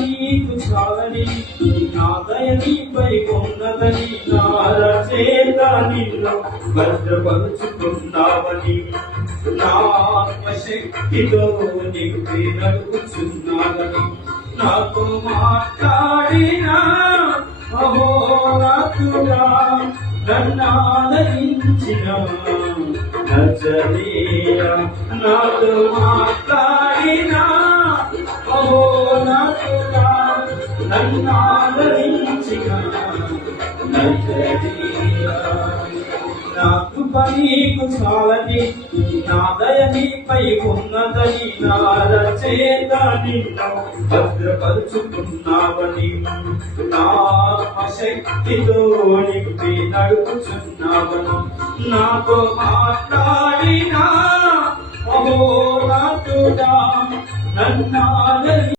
నీకు చాలని నా దయ నీపై ఉన్నదని నా రచయిత నిన్ను భద్రపరుచుకున్నావని నా ఆత్మశక్తితో నీకు నడుపుచున్నావని నాతో మాట్లాడిన అహోరాత్రుడా నన్నాదరించిన నజరేయ నాతో మాట్లాడిన అహోరాత్రుడా నన్నాదరించిన నజరేయ నా కృప నీకు చాలని నా దయ నీపై ఉన్నదని నా రచయిత నిన్ను భద్రపరుచుకున్నావని నా ఆత్మశక్తితో నింపి నడుపుచున్నావని నాతో మాట్లాడిన అహోరాత్రుడా నన్నాదరించిన